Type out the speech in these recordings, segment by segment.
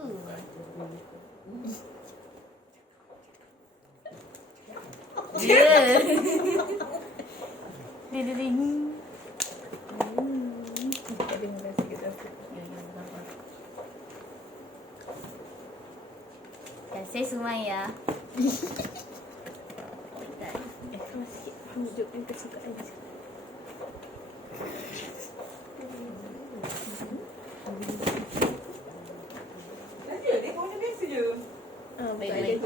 Ya. Ding. Terima kasih kita. Saya Sumaya. Tunjukkan kesukaan dia. Dia kau ni biasa je. Baik.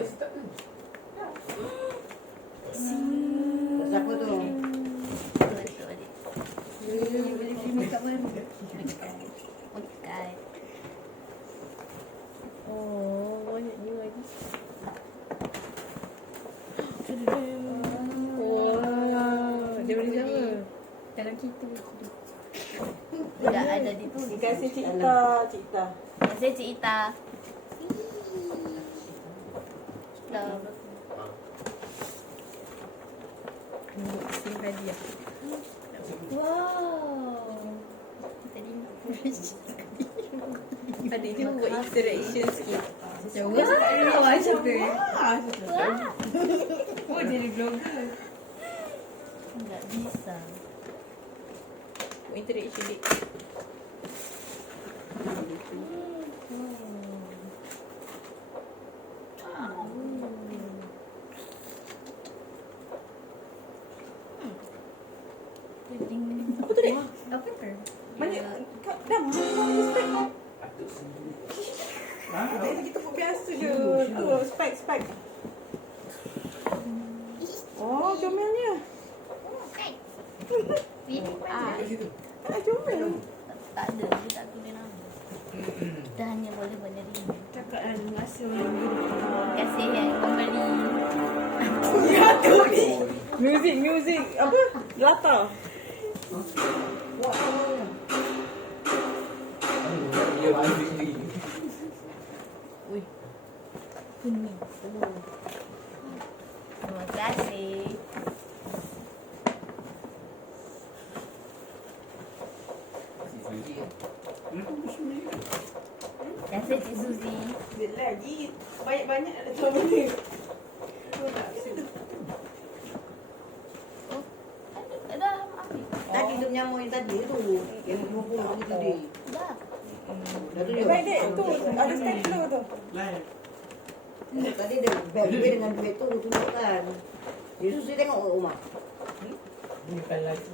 Siapa tu? Beli filem kat mana? Makan. Oh, banyaknya lagi. Wah, dia beli siapa? Dalam kita. Tidak ada di tu. Terima kasih Cik Ita. Saya Cik Ita. Sini hadiah. Wow. Tadi Adik dia buat interaction sikit. Jauh sekali awak cerita. Oh, jadi blogger. enggak bisa. Buat interaction dik. Apa tu dia? Apa tu? Mana? Dah mana spek? Dia kita buat biasa je. Tu spek. Oh, comelnya. Comel. Tak ada, dia tak tulis nama. Kita hanya boleh menerima. Cakap kan masa orang guru. Terima kasih yang membeli. Ya tu ni. Music. Apa? Latar. Ui. Kuning. Terima kasih. Terima kasih Cik Suzy. Dia lagi banyak ada tahu mana. Dah ambil. Tadi tu menyamuk yang tadi tu. Yang 50 gitu dia. Dah. Dah tu dia. Baik dek, tu ada stapler tu. Tadi dia beg dia dengan duit tu tunjukkan. Yesus dia tengok rumah. Bukan lagi.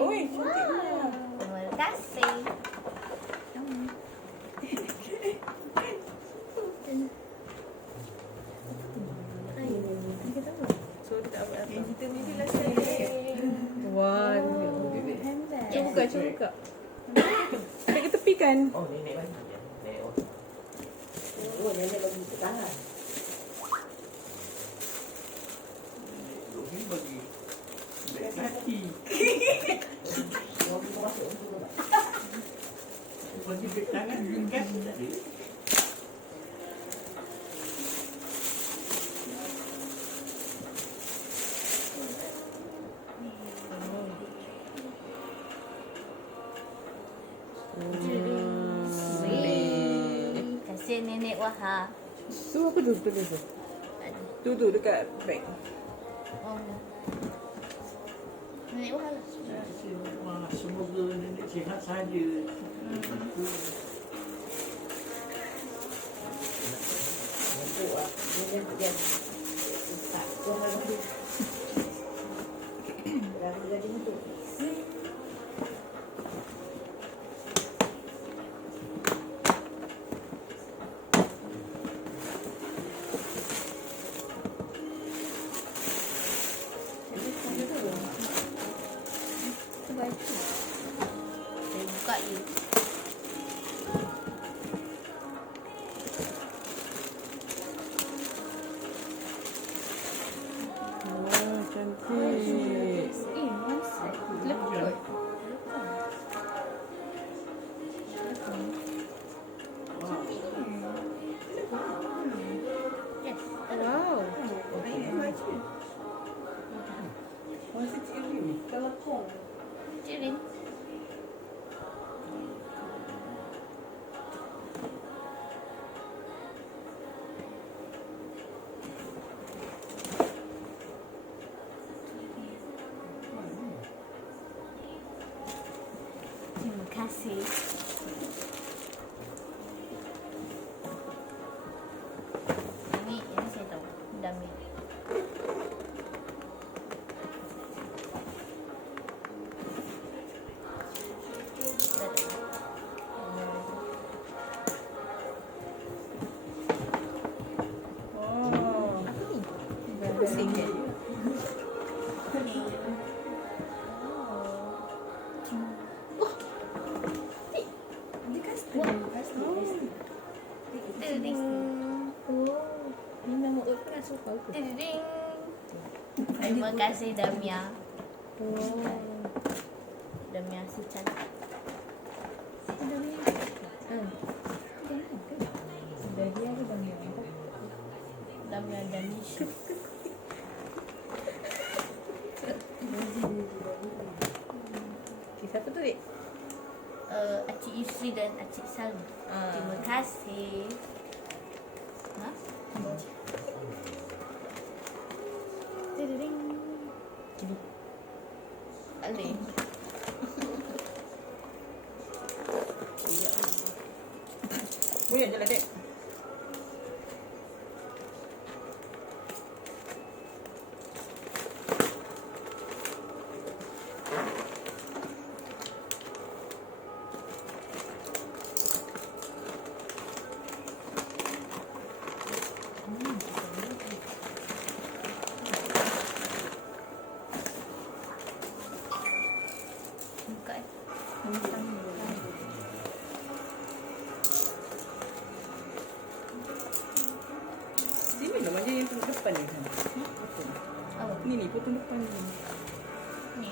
Oi, cantiknya. Terima kasih. So dia tak buat apa. Kita mesti last kali. Wah. Cuba buka. Kita ke tepi kan? Oh, nenek bagi ya. Nenek oh. Oh, dia bagi ke tangan. Nenek bagi. Beg kaki. Orang tu masuk tu tak. Bagi beg tangan juga tadi. Terima kasih Nenek Wahab. Tu apa tu? Tu dekat beg. Oh. Nenek Wahab lah. Wah, semoga nenek sihat saja. Untuk ah. Dia. Tak. Kau malam dia. Dah jadi tu. Saya buka je. Oh, cantik. Masa lepot. Yes. Wow. Cik Rin. kasih. Ini saya tahu. Dami. Oh. Pusing kan? Dia custom. Ding. Ni nama pernah suka aku. Ding. Terima kasih Damia. Oh. Damia si cantik. Sudah dia ke bang yang apa? Damia Danish. Okay, siapa tu dek? Acik Yusri dan Acik Salma. Ah. Terima kasih. Ha? Ding. Alih. Bunyi je lah, Dek. Buka eh. Sini lah macam yang tengah depan ni kan. Oh, Ni potong depan ni. ni.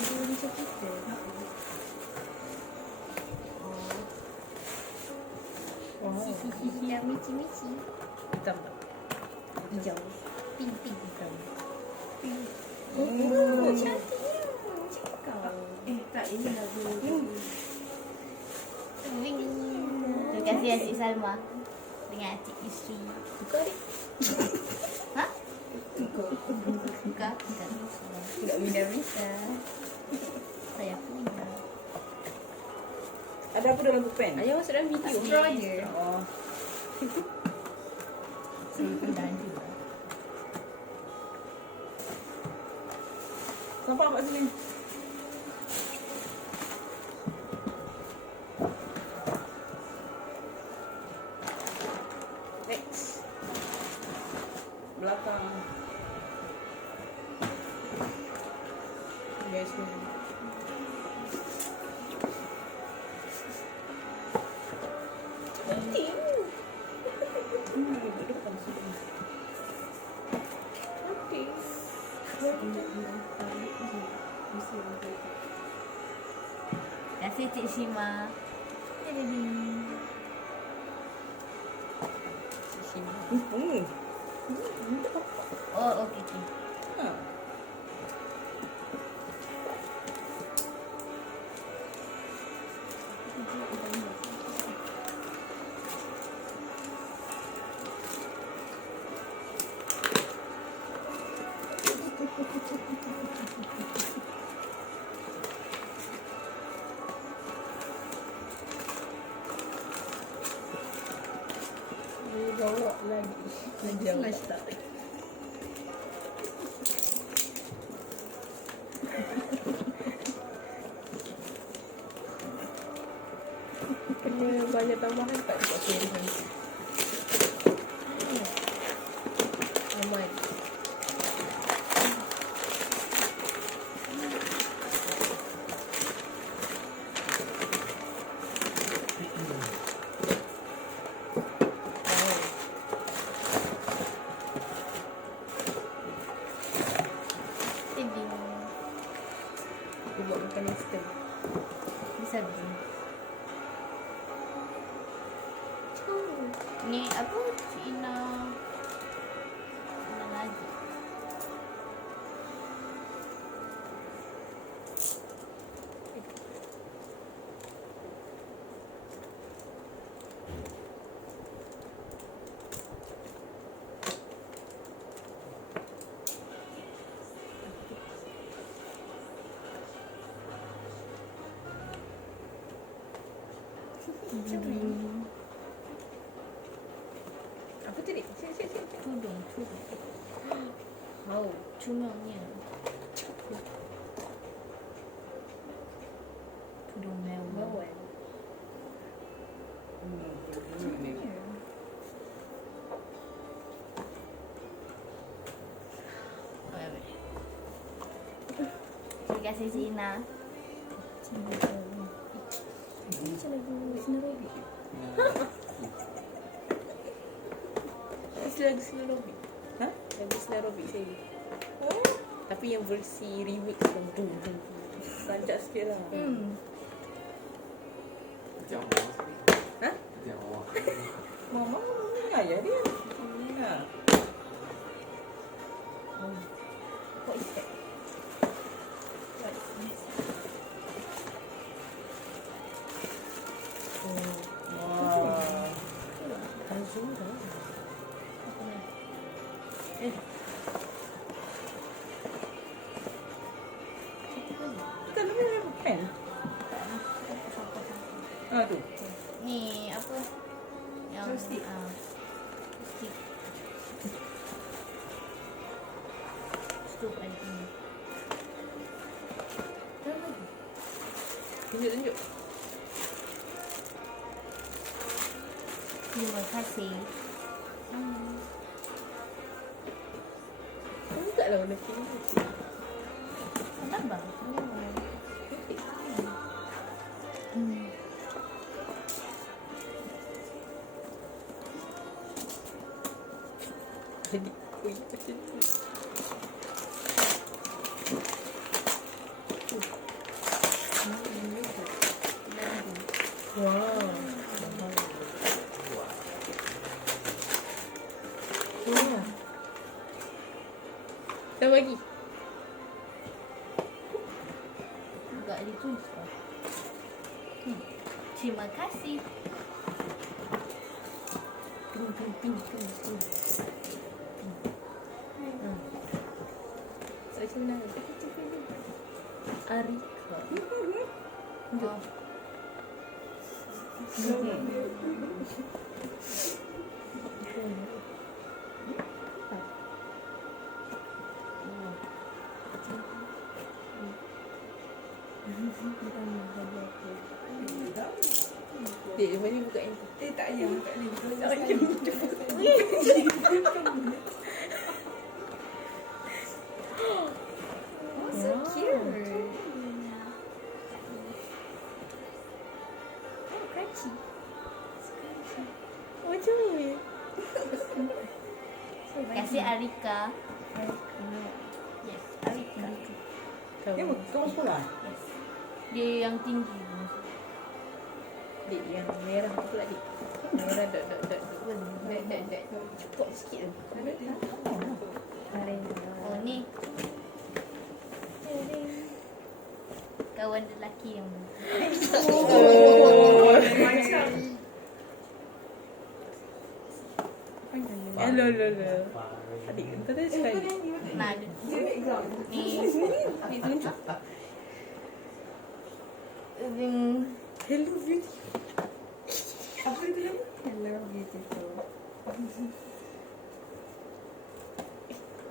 Dia macam kita. Wow. Hihihi, ya mici-mici. Hitam tak? Hijau. Pink-pink. Hitam. Oh, cantiknya. Macam kau. Tak, ini lagu. Ring. Terima kasih Acik Salma dengan Acik Yusri. Suka dek? Ha? Suka. Buka? Bukan. Tidak minat bisa. Saya punya. Ada apa dalam bupen? Ayah masuk dalam video. Tak Pro boleh. je. Oh, Saya pun dah juga. sampai kat sini. Next. Belakang. Guys, ni. Depan sini. Terima kasih Cik Shima. Oh, okey okey. Ha. Dia bawa lagi. Flash tak? Kena bayar tambahan kat Korean. Aman. Ding. Aku buat makan instant. Bisa begini. Apa tu, Dik? Sik. Tudung. Wow. Cumanya. Tudung mewah. Bawang. Terima kasih Zina. Macam lagu Sinarobi. Lagu Sinarobi. Ha? Lagu Sinarobi saya. Tapi yang versi remix yang tu. Rancak sikit lah. Macam awak sikit. Ha? Macam awak. Mama ayah dia. Ha. What is that? What is this? Wah. Azura. Kita lebih pen. Ah tu. Ni apa? Yang Joystick. stick. Stop lagi. Tunjuk. Terima kasih. Kau buka lah warna pink ni. Tambah. Jadi, ui, macam tu. Wow. Wah. Dah bagi. Juga ada tulis. Terima kasih. Ping. Macam mana? Arika. Oh. Dek, lepas ni buka yang tu. Tak payah tak ni. Oh, so cute. Oh, crunchy. Macam ni. Terima kasih Arika. Yes, Arika. Dia kau sekolah. Yes. Dia yang tinggi. Dek, yang merah tu pula, Dek. Merah dot. Cukup sikit tu. Oh ni. Kawan lelaki yang Hello. Adik, kau tadi sekali. nak ada. Ni. Hello, beauty. Apa itu nama? Hello, beautiful.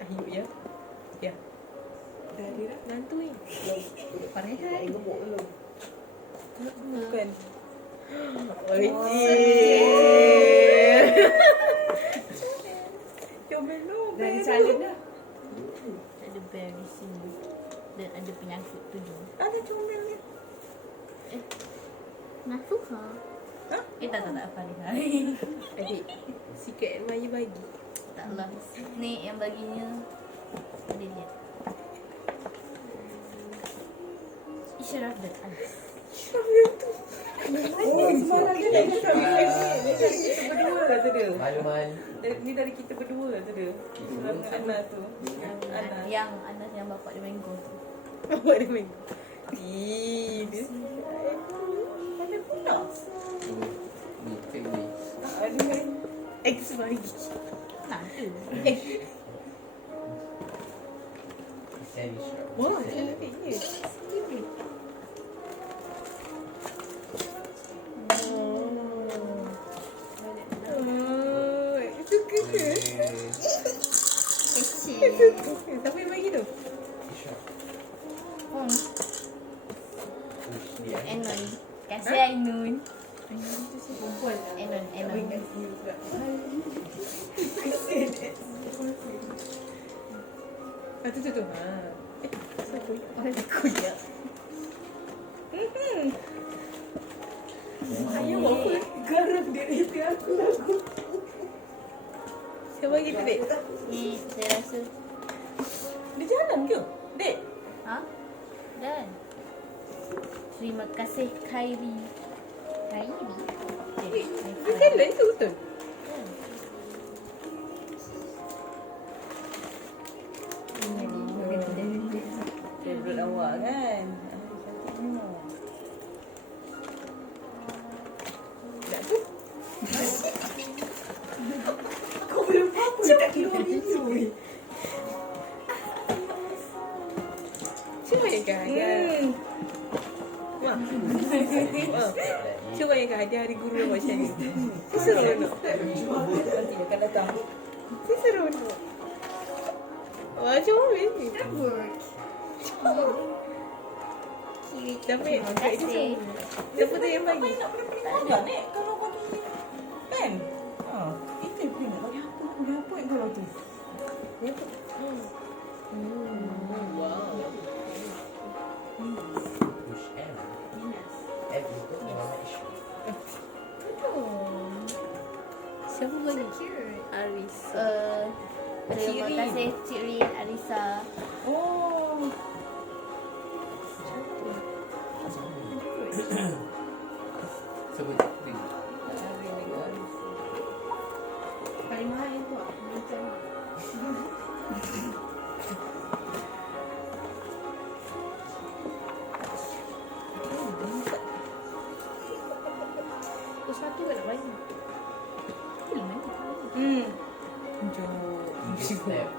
Ayo, ya. Ya. Dari dah. Nantui. Parehan. Gemuk dulu. Bukan. Dari salon dah. Ada bear di sini. Dan ada penyangkut tudung. Ada comel ni. Nak suka? Ha? Tak apa ni. Adik, secret admirer bagi. Taklah. Ni yang baginya. Dia lihat. Isyaraf dan Anas. Oh, semalam dia dari kita berdua lah tu dia. Malu-malu. Ni dari kita berdua lah tu dia. Seorang dengan Anas tu. Anas. Yang Anas yang bapak dia mango tu. Bapak dia main. Dia. Mana pula? Ni, fake ni. Ada main. Ex bagi. Nak tu. Sandy shop. Wah, cantiknya. Oh. Kecil. Siapa yang bagi tu? Shop. Hmm. Push dia. Anon. Kasih Ainun. Perempuan lah. Anon. Abang Anon. kasi juga. Ah, tu. Ha. Siapa? Kuyak. Ayah buat apa? Garam dia reti aku. Siapa bagi tu, Dek? Ni saya rasa. Dia jalan ke? Dek? Ha? Dan. Terima kasih Khairi. Khairi? Dia jalan tu betul? Favorite awak kan? Cantiknya. Tak tu? Kau belum apa tak kira video ni. Cuba yang kau ajar. Wah. Cuba yang kau ajar hari guru awak macam ni. Seru nak. Nanti dia akan datang. Seru nak. Wah, cuba ni. Tapi Terima kasih. siapa tu yang bagi? Tak Nek, kalau bagi kan? Ha, itu yang nak bagi apa? Bagi apa yang kalau tu? Wow. Push M. M itu nama isu. Siapa bagi? Arisa. Terima Cik kasih Cik Rin, Arisa. Oh, Sebut Rin. Paling mahal itu macam satu kan nak bagi. Tunjuk. Tiga step.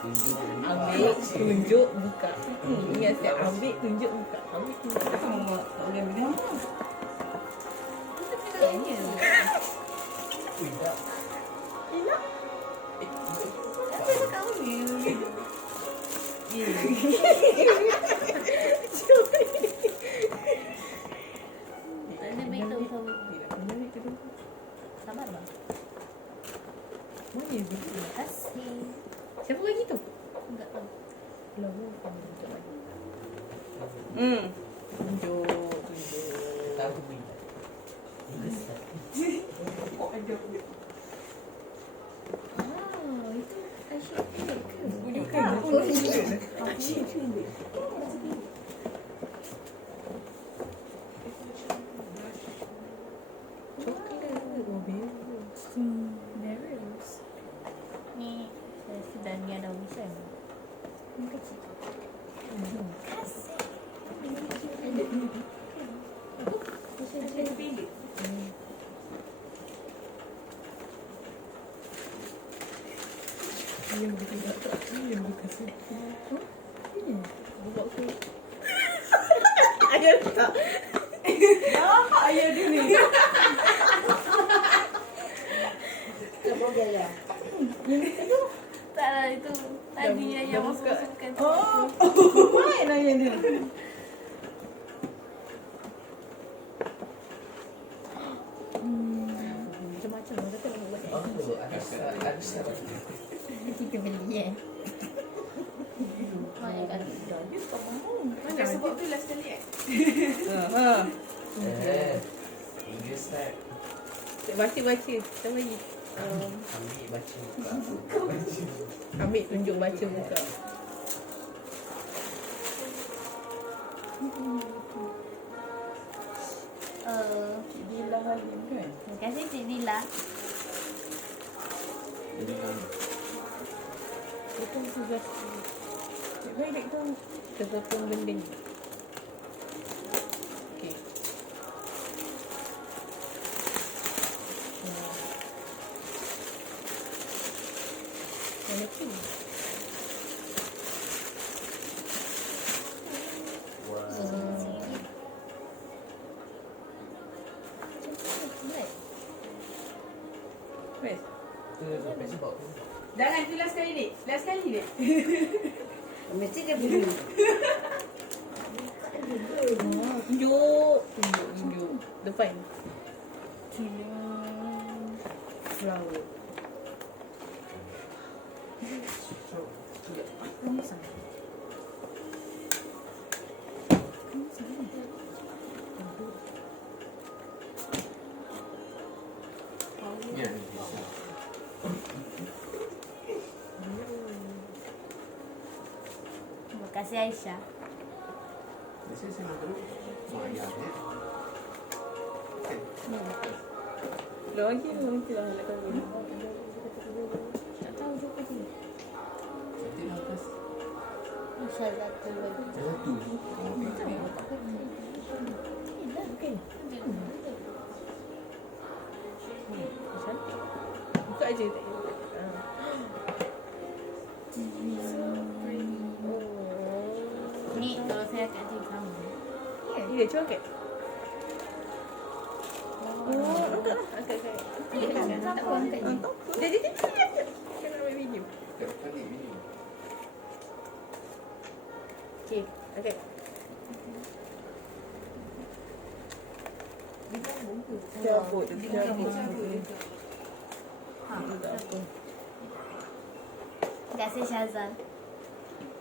Tunjuk. Ambil, tunjuk, buka. Ni yang saya ambil, tunjuk, buka. Ambil, tunjuk. sama tak boleh ambil ni. Tanya. Tidak. Ada baik tahu sama. Tidak pernah ambil tu. Sabar bang. Mana dia? Terima kasih. Siapa bagi tu? Enggak tahu. Lalu, tunjuk lagi. Tunjuk, tunjuk. Tahu tidak. Tiga step. Ah, itu Aisyah ke? Tunjukkan. Coklat. Oh, bagus. Berries. Ni saya rasa Dania dah wisam. Ini kecil. Yang tidak tak yang kasih. Buat tu. Ayah tak. Ayah dia ni. Siapa dia? Tak lah itu. Tadi yang buka. masukkan. Oh, main ayah dia. Macam-macam orang kata nak buat Oh, Arisa bagi. Kita beli Mana kan? Mana sebab tu last kali Ha. Tiga step. Baca-baca. Kita bagi. Ambil baca buka. Ambil tunjuk baca buka. Bila Halim kan? Terima kasih Cik Dila. Jadi kan. Potong tugas. Baik, Dek tu. Kita potong benda ni. Okey. Mana tu? Tu sampai sebab tu. Jangan tu last sekali, Dik. Last sekali, Dik. Mesti dia beli. Tunjuk. Depan. Flower. Ya, bisa. Terima kasih Aisyah. Biasanya saya makan Maya ya. Lagi lah nak kahwin. Tak tahu juga tu. Nanti dah atas. Asal satu lagi. Satu. Okey. Buka aja tak payah. Ni kalau saya kat sini sama. Ya, cuba angkat. Oh, angkat lah. Angkat. Ni kan tak apa angkat ni. Jadi. Kena ambil video. Tiap kali video. Okey, angkat. Cabut. Terima kasih Syazal.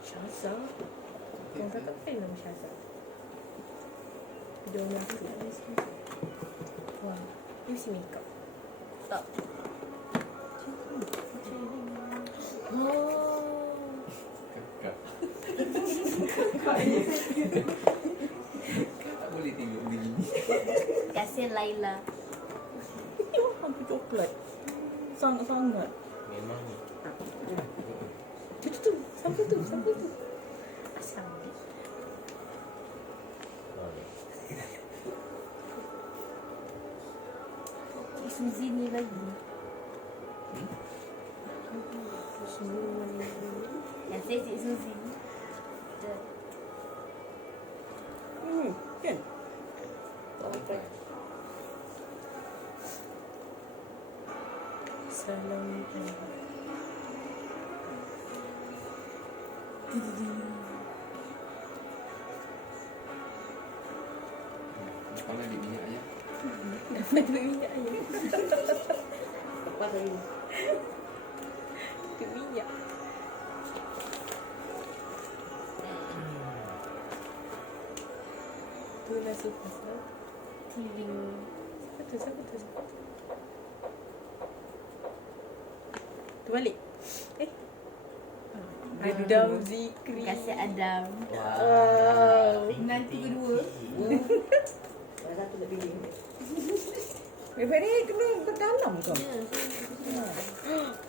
Syaza. Yang tak tahu nama Syaza. Video yang tu. Wah, you see makeup. Tak. Oh. Kakak. Tak boleh tengok begini. Terima kasih Laila. Oh, hampir coklat. Sangat-sangat. Memang. Tu. Sampai tu. Asam. Cik Suzy ni lagi. Terima kasih Cik Suzy. Kan? Salam. Kepala di minyak ya. Dapat duit minyak ayam. Apa tadi? Duit minyak. Tu lah suka sah. TV. Siapa tu? Tu balik. Adam Zikri. Terima kasih Adam. Wow. Nanti kedua. Salah satu nak pilih. Bebek ni kena ke dalam kau.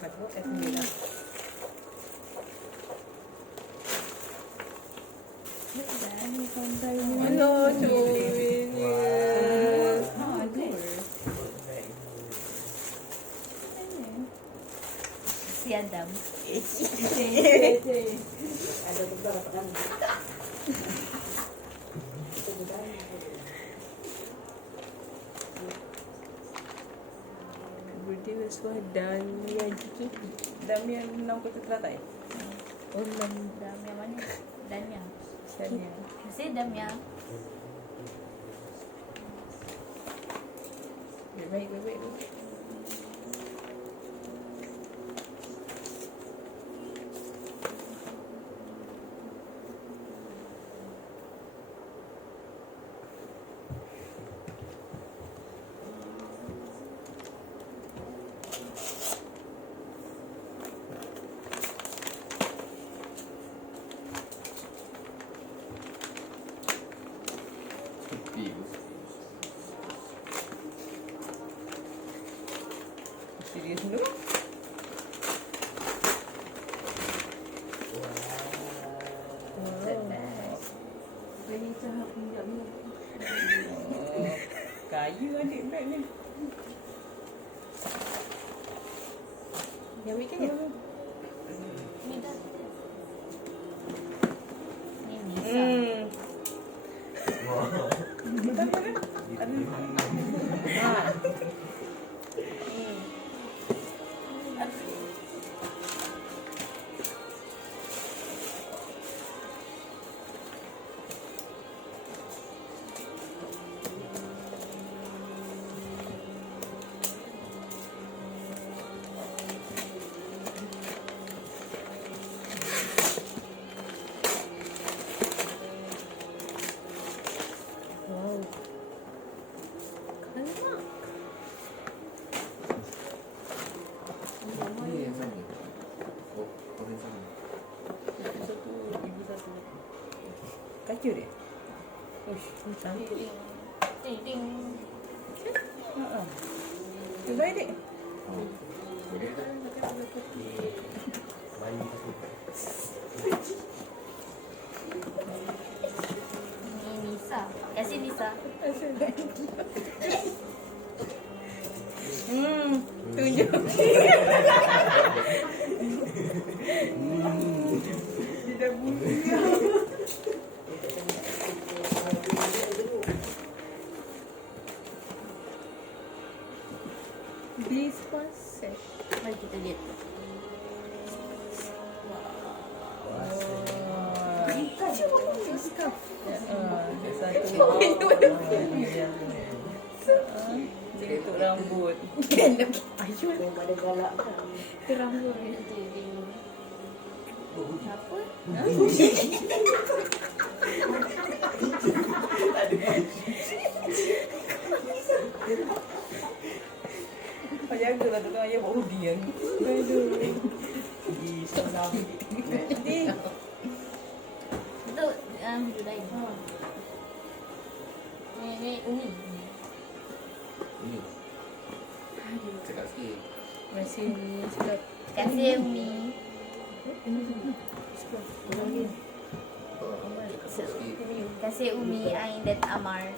Aku kat sini lah. Hello, cuy. Si Adam. Ada beberapa kali. Birthday Naswah Damian Kiki. Damian nama kota teratai. Oh, Dam yang mana? Damian. Damian. Terima kasih Damian. Baik. Serius tu? Bagi cahap minyak ni. Kaya adik beg ni. Yang bikin ya? Ni dah. Ni Nisa. Orang sama. Satu, ibu satu. Kaca dia? Uish, cantik. Ding ding. Haa. Baik dek. Boleh tak? Main satu. Ni Nisa. Kasih Nisa. Tunjuk. Dia dah bunyi. This was set. Mari kita lihat. Satu. Dia tu rambut. Yang pada galak kan. Itu rambut. Ding ding. Apa? Kau jagalah tu kan ayah bawa dia. Aduh. Ni. Itu video lain. Ni Umi. Ini. Cakap sikit. Masih ni sedap. Kasih Umi. Cakap sikit. Kasih Umi, Ain dan Amar.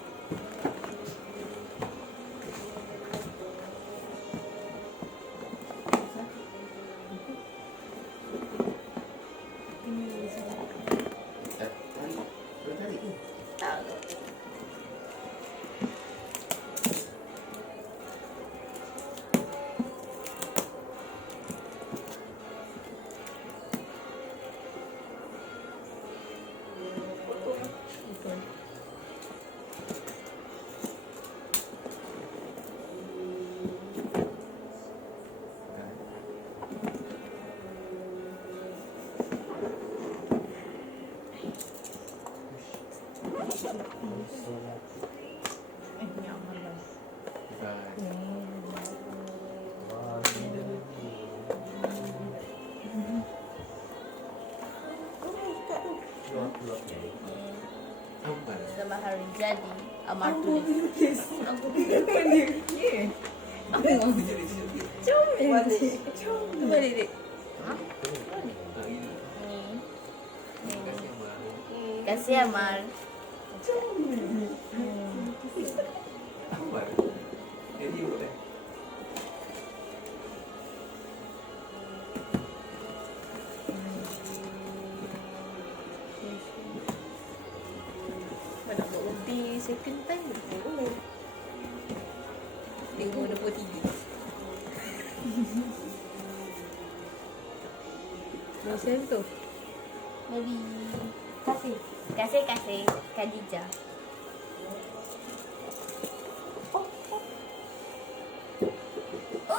Tarik. Boleh tarik ke? Tak. Selamat hari jadi Amar tulis. Balik dek. Kasih Amar. Amar. Jadi boleh. Nak buat roti second time boleh. Tengok 23. Macam tu. Maybe. Kasih Khadijah.